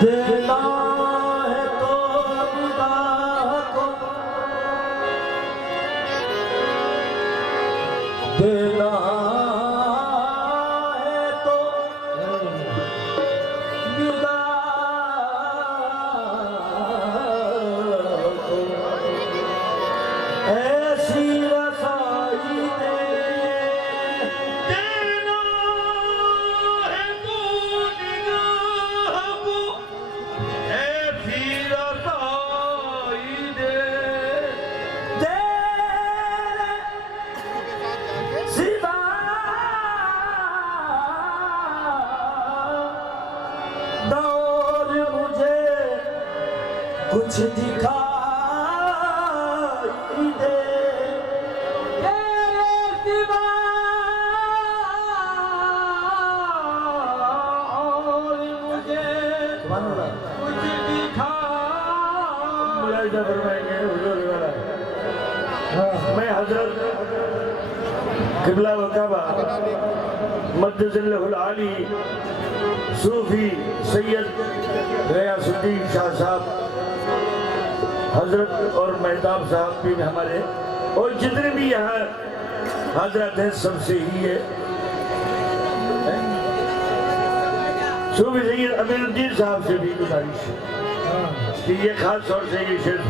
देना है तो विदा को देना है तो विदा को ऐसी रसाई दे देना है तो निगाह को ऐसी रसाई दे सिवा दौर मुझे कुछ दिखाई दे तेरे सिवा और मुझे कुछ दिखाई फरमाएंगे हुजूर वाला। मैं हजरत किबला वकाबा मद्दज़िल्लहुल आली सूफी सैयद गयासुद्दीन शाह साहब हजरत और मेहताब साहब भी हमारे और जितने भी यहाँ हजरत हैं सबसे ही है। सूफी सैयद अमीरुद्दीन साहब से भी गुजारिश कि ये खास तौर से ये शेर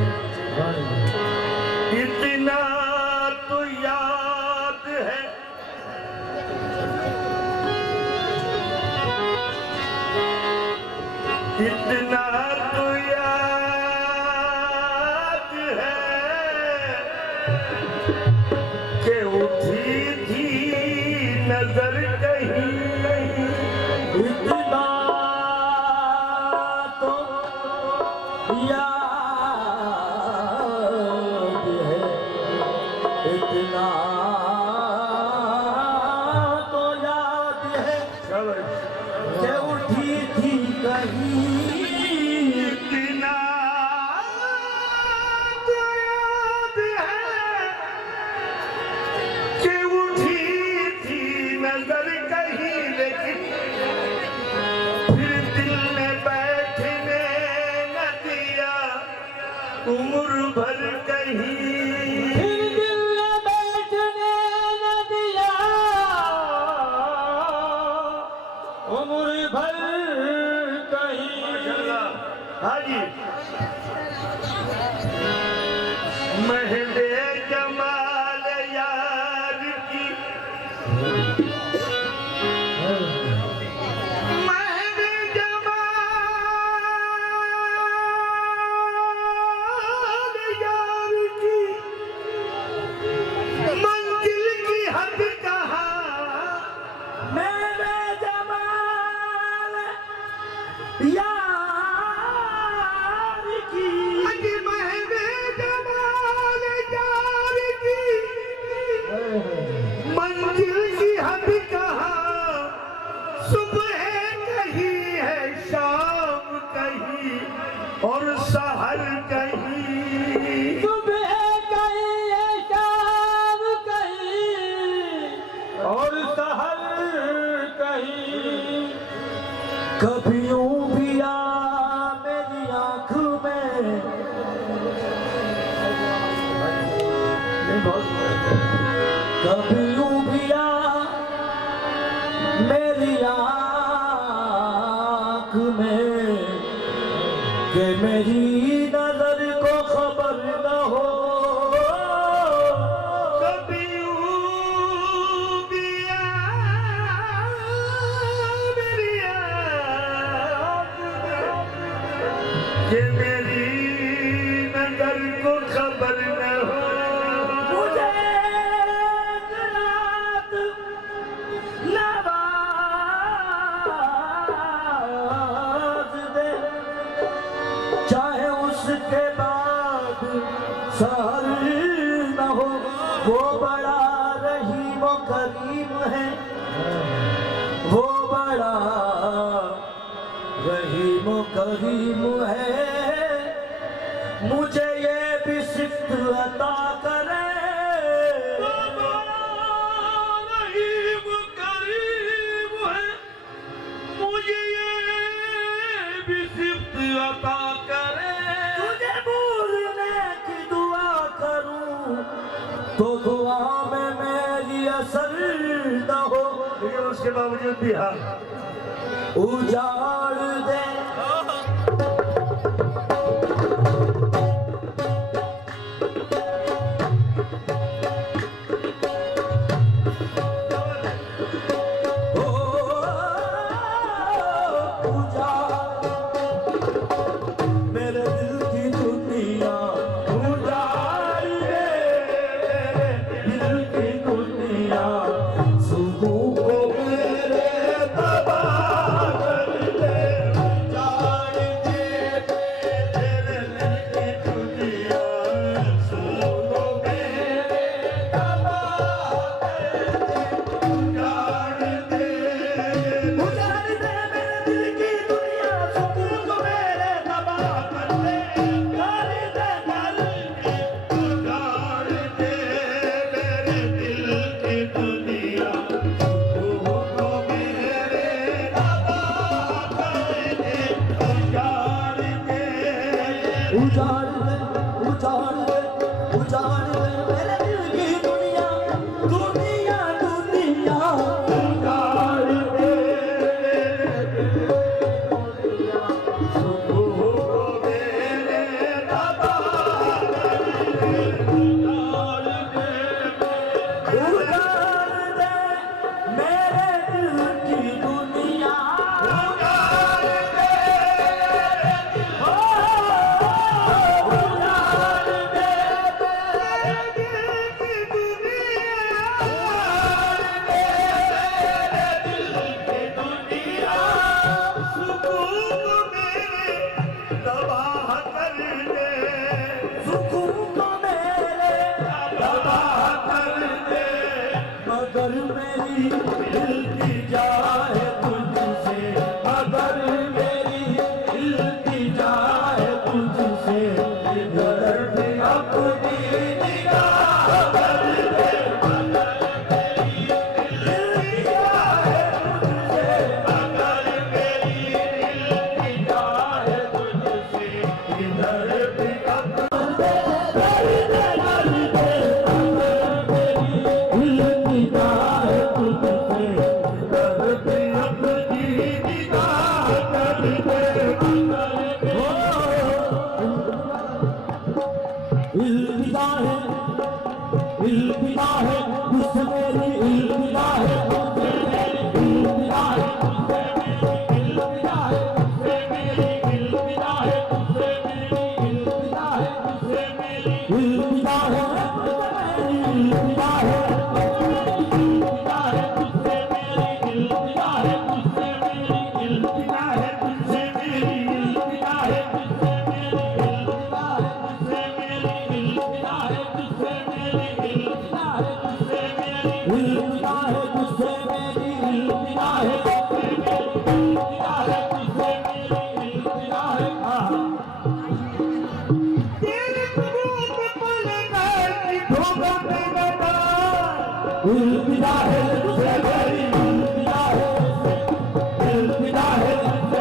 इतना तो याद है इतना तो याद है कि उठी थी नजर कहीं इतना तो याद है इतना तो याद है कि उठी थी कहीं इतना तो याद है कि उठी थी नजर कहीं लेकिन फिर दिल ने बैठने न दिया उम्र भर कहीं फिर दिल ने बैठने न दिया उम्र भर कहीं। हाजी महले जमाल यार की महले जमाल यार की मंजिल की हद कहा मेरे जमाल यार की महले जमाल यार कभी यूं भी आ मेरी आंख में, कभी यूं भी आ मेरी आंख में कि मेरी नजर को खबर न हो। कभी यूं भी आ मेरी आँख में कि मेरी नजर को खबर न हो। मुझे रात नवाज दे, चाहे उसके बाद सहर न हो। वो बड़ा रहीम व करीम है, वो बड़ा रहीम व करीम है। मुझे ये भी सिफ्त अता करे, रहीम करीम है, मुझे ये भी सिफ्त अता करे। तुझे भूलने की दुआ करूं तो दुआ में मेरी असर न हो। लेकिन उसके बावजूद भी हाँ उजाड़ दे मेरे दिल की दुनिया, उजाड़ दे दिल की दुनिया। सुकून को मेरे तबाह कर दे, उजाड़ दे तेरे दिल की दुनिया, सुनो मेरे तबाह कर दे। उजाड़ दे। उजाड़ दे मेरे दिल की दुनिया, सुकून को मेरे तबाह कर दे। कर दे उजाड़ दे मेरे दिल की दुनिया, सुनो मेरे तबाह कर दे। उजाड़ दे उजाड़ दे, उजाड़ दे, उजाड़ दे मेरे दिल की दुनिया, दुनिया दुनिया। उजाड़ दे सुनो मेरे तबाह कर दे। उजाड़ दे उजाड़ दे मेरे दिल की दुनिया, उजाड़ दे ओ उजाड़ दे मेरे दिल की दुनिया, उजाड़ दे मेरे दिल की दुनिया। सुकून मेरे तबाह कर दे। सुकून को मेरे तबाह कर दे, मगर मेरी इल्तिजा है तुझसे, मगर मेरी इल्तिजा है तुझसे। दर्द अपनी निगाह कर दे, मगर मेरी इल्तिजा है तुझसे, मगर मेरी इल्तिजा है तुझसे। दर्द अपनी इल्तिजा है मुझसे मेरी, इल्तिजा है मुझसे मेरी, इल्तिजा है मुझसे मेरी, इल्तिजा है मुझसे मेरी, इल्तिजा है मुझसे मेरी, इल्तिजा है मुझसे मेरी, इल्तिजा है इल्तिजा है इल्तिजा है मुझसे मेरी, इल्तिजा है मुझसे मेरी, इल्तिजा है मुझसे मेरी, इल्तिजा है मुझसे मेरी, इल्तिजा है मुझसे मेरी, इल्तिजा है मुझसे मेरी, इल्तिजा है मुझसे मेरी, इल्तिजा है मुझसे मेरी, इल्तिजा है मुझसे मेरी, इल्तिजा है तेरे रूप पलना की धोखा में बता। इल्तिजा है मुझसे मेरी, इल्तिजा है मुझसे, इल्तिजा है मुझसे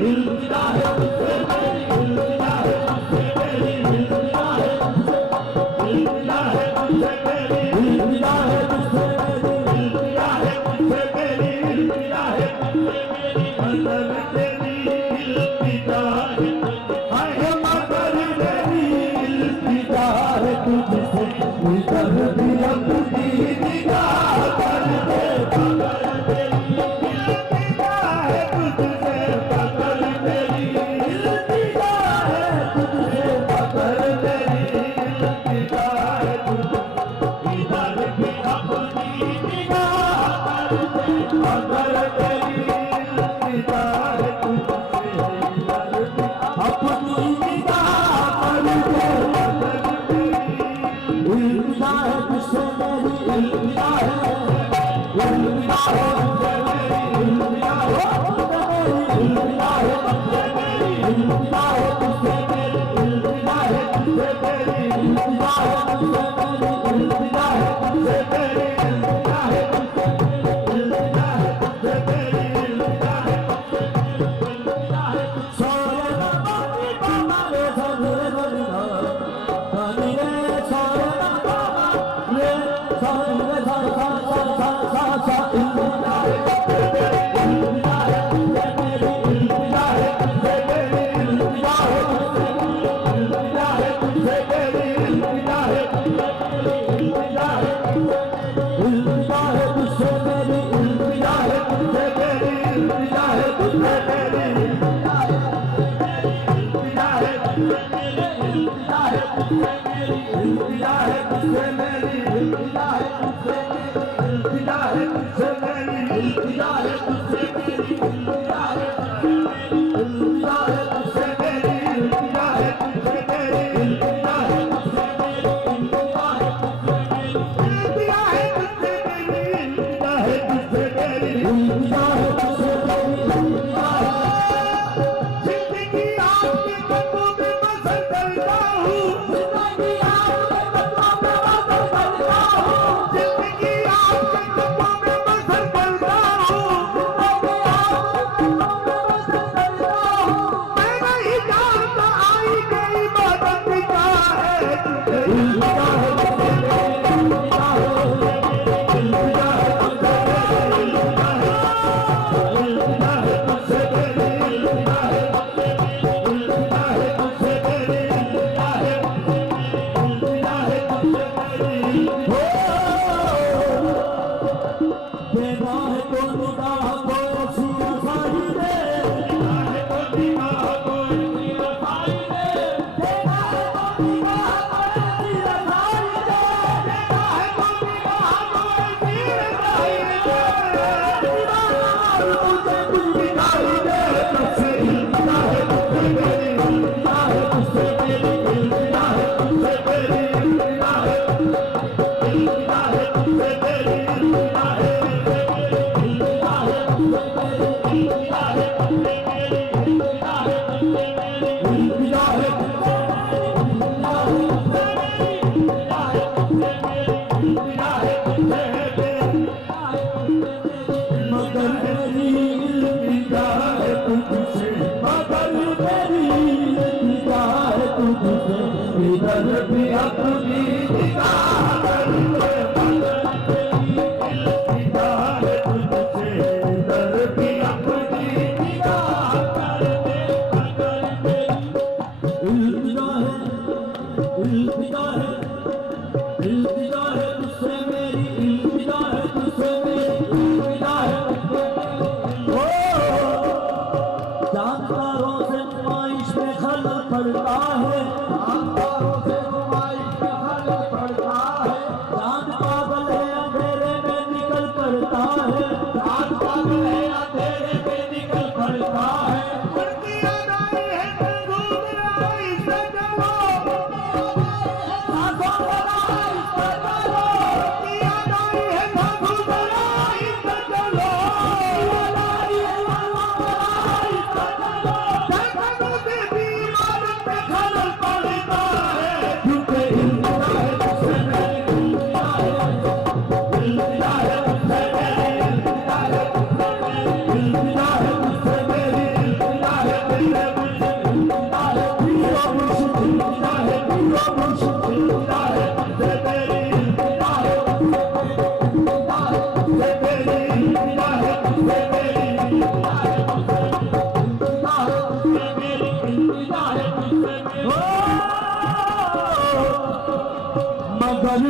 अलविदा है तुझसे मेरी अलविदा है तुझसे मेरी अलविदा है अलविदा है तुझसे मेरी अलविदा है तुझसे मेरी अलविदा है तुझसे मेरी अलविदा है तुझसे मेरी मदर तेरी अलविदा है हाय मदर तेरी अलविदा है तुझसे इधर भी अपनी निगाह कर दे मदर तेरी अलविदा है तुझसे मदर तेरी अलविदा है तुझसे मदर तेरी अलविदा है तुझसे इधर भी अपनी निगाह कर दे मदर तेरी अलविदा है तुझसे इधर भी अपनी निगाह कर दे अलविदा है तुझसे मेरी अलविदा है अलविदा है तुझसे मेरी अलविदा है अलविदा है तुझसे मेरी अलविदा है तुझसे मेरी अलविदा है तुझसे मेरी अलविदा है तुझसे मेरी अलविदा है तुझसे मेरी अलविदा है तुझसे अलविदा है तुझसे मेरी अलविदा है अलविदा है सोरे बाबा बाबा रे सोरे बाबा रे सोरे बाबा रे सोरे सा सा सा सा सा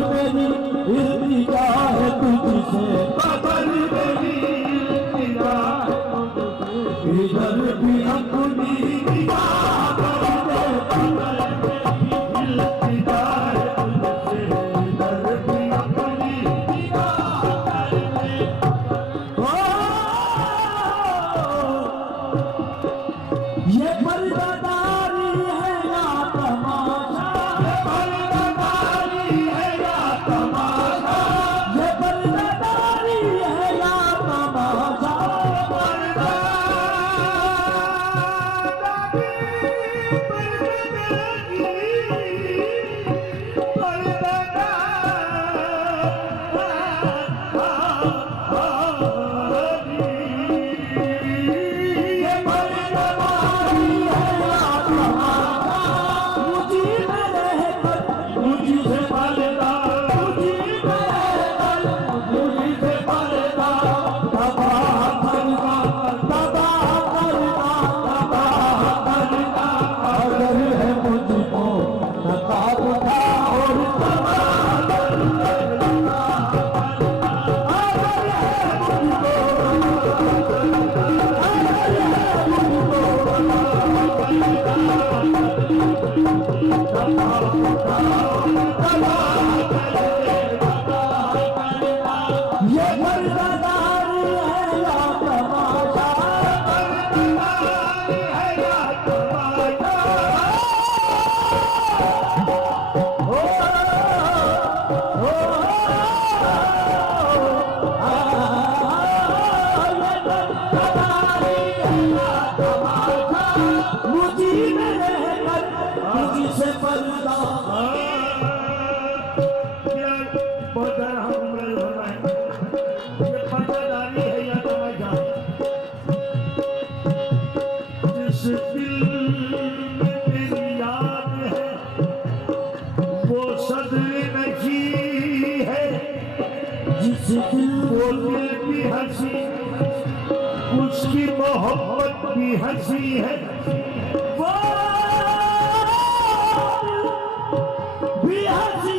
मेरी इल्तिजा है तुझसे, कबर मेरी इल्तिजा है तुझसे, इधर भी अपनी निगाह कर दे, कबर मेरी इल्तिजा है तुझसे, इधर भी अपनी निगाह कर दे। ये पर्दादारी है या तमाशा, ये पर्दादारी है या तमाशा, ये पर्दादारी है या तमाशा, ये पर्दादारी है या तमाशा, पर्दादारी है या तमाशा, ओ ये पर्दादारी है या तमाशा, मुझी में रहकर मुझसे पर्दा। बहुत सारा हम उम्र फरमाए ये पर्दादारी है या तमाशा, जिस दिल में तेरी याद है वो सदर नशी है, जिस दिल वो दिल भी हंसी उसकी मोहब्बत भी हंसी है, वो भी हंसी,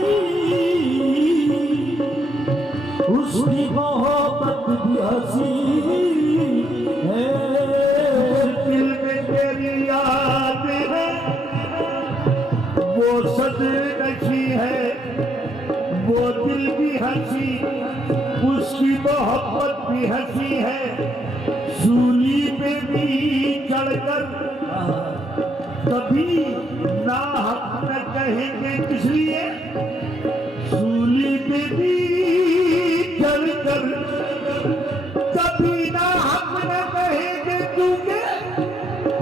उसकी मोहब्बत भी हंसी है। दिल में तेरी याद है वो सदर नशी है, वो दिल भी हंसी उसकी मोहब्बत भी हंसी है, सूली पे भी चढ़कर कभी ना हक न कहेंगे, किस लिए सूली पे भी चढ़कर कभी ना हक न कहेंगे, क्योंकि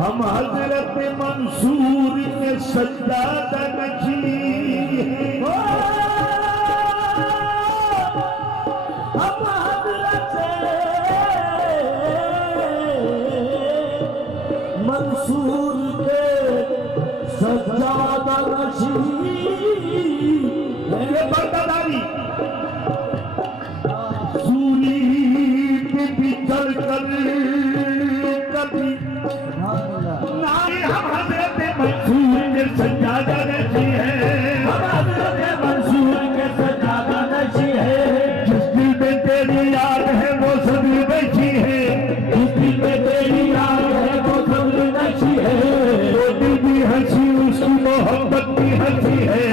हम हजरत मंसूर के सज्जादा नशी हैं। हम हज़रत मंसूर के सज्जादा नशी ये पर्दादारी सूली पे भी चढ़कर कभी नारी हम हजरत मंसूर के सज्जादा नशी हैं, हम हज़रत मंसूर के सज्जादा नशी है। जिस दिल में तेरी याद है वो सभी बैठी है, जिस दिल में तेरी याद है वो सब्र नशी है, वो दिल भी हंसी उसकी मोहब्बत भी हंसी है,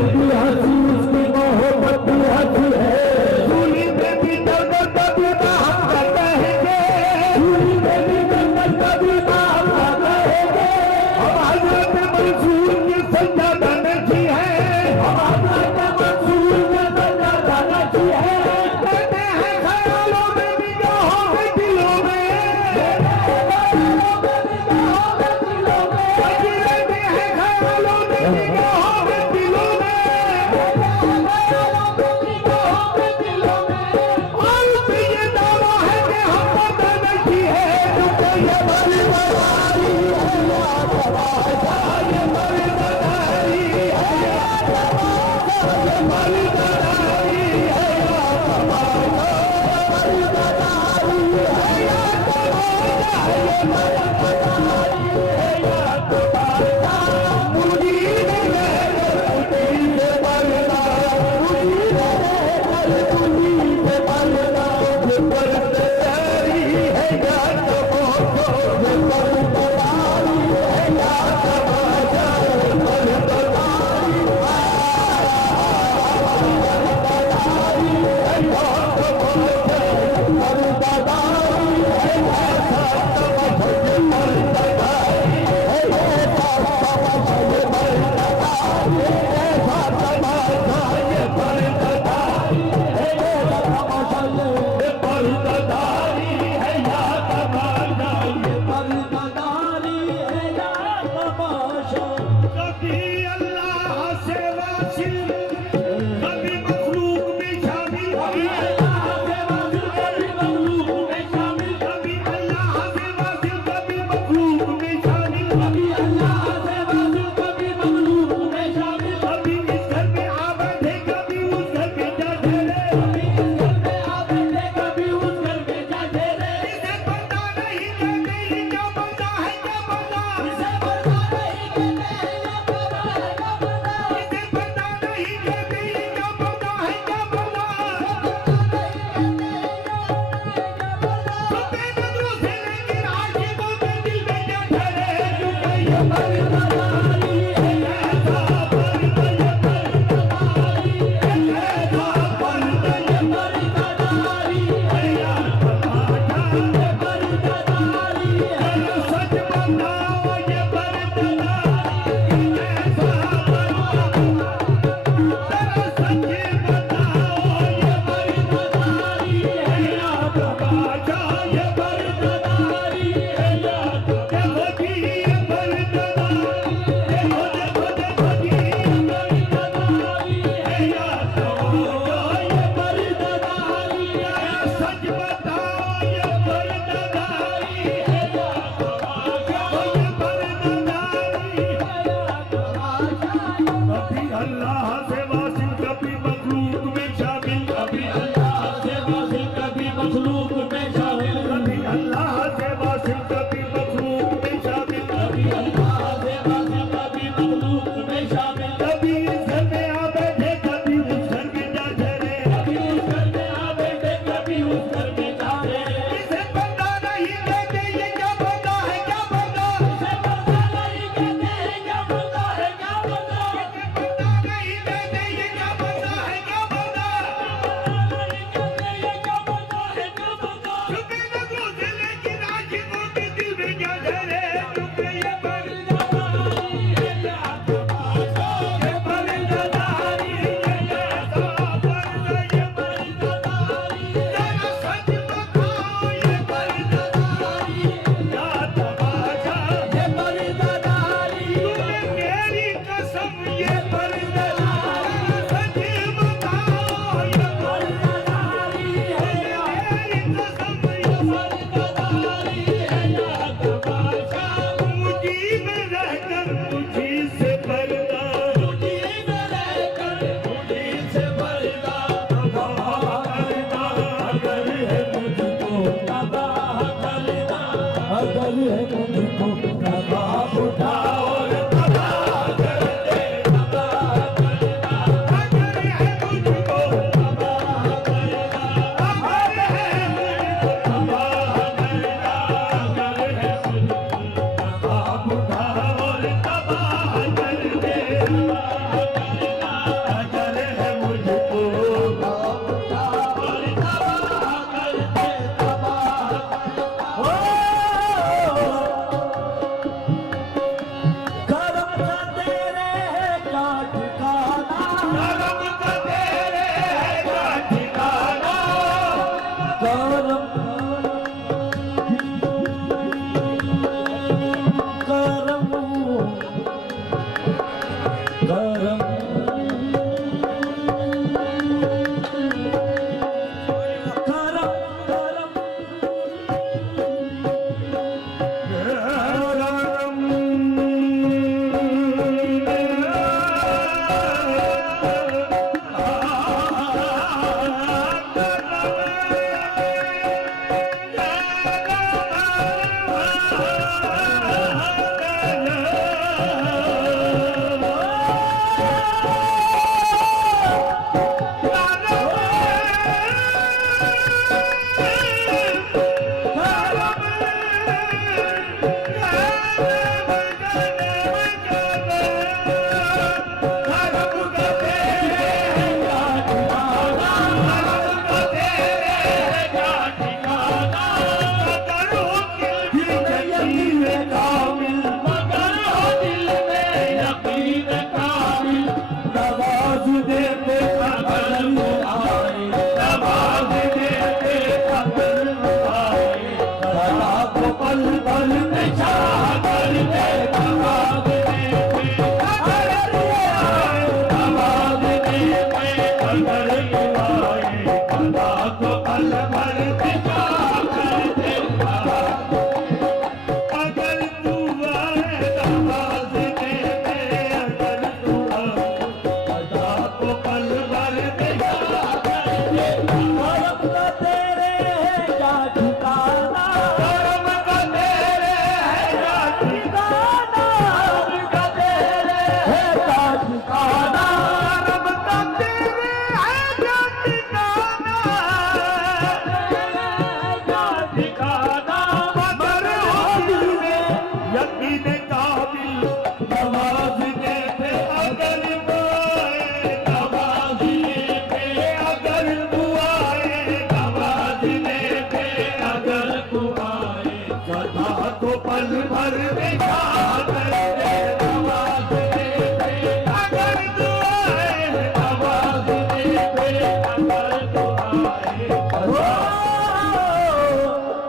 उसकी हंसी उसकी मोहब्बत भी हंसी है। सूली पे भी चढ़कर कभी ना हम न कहेंगे, सूली में भी जन्नत कभी ना हम ना कहेंगे, हम हजरत मंसूर की सज्जादा नशी है, हम हज़रत मंसूर के सज्जादा नशी है। कहते हैं ख्यालों में निगाहों में दिलों में, कहते हैं ख्यालों में निगाहों में दिलों में, और पे ये दावा है कि हम पर्दा नशी है, क्योंकि ये पर्दादारी है या तमाशा, ये पर्दादारी है या तमाशा, ये पर्दादारी है या तमाशा, पर्दादारी है या तमाशा, ये पर्दादारी है या तमाशा, मुझी में रहकर मुझी से पर्दा, अगर है मुझको नवाब उठाओ और तबाह कर दे, तबाह करना। अगर है मुझको तबाह करना, अगर है मुझको तबाह करना। अगर है मुझको नवाब उठाओ और तबाह कर दे, तबाह करना। अगर है मुझको नवाब उठाओ और तबाह कर दे, तबाह करना। ओ करम का तेरे क्या ठिकाना, करम का तेरे है क्या ठिकाना, करम करम करम करम करम नवाज दे पे अगर वो आए, नवाज दे पे अगर वो आए, सदा को पल पल में चाह कर दे, नवाज दे पे अगर वो आए, नवाज दे पे अगर वो आए, सदा को पल पल में चाह कर दे, अगर तू आए नवाज दे पे, अगर तू आए सदा को पल भर में चाह कर दे। करम का तेरे है क्या ठिकाना, करम का तेरे है क्या ठिकाना, करम का तेरे है क्या ठिकाना, करम का तेरे है क्या ठिकाना, क्या ठिकाना। मगर हो दिल में यकीन काबिल, नवाज दे पे अगर वो आए नवाज दे पे अगर तू आए नवाज दे पे अगर तू आए, सदा को पल भर में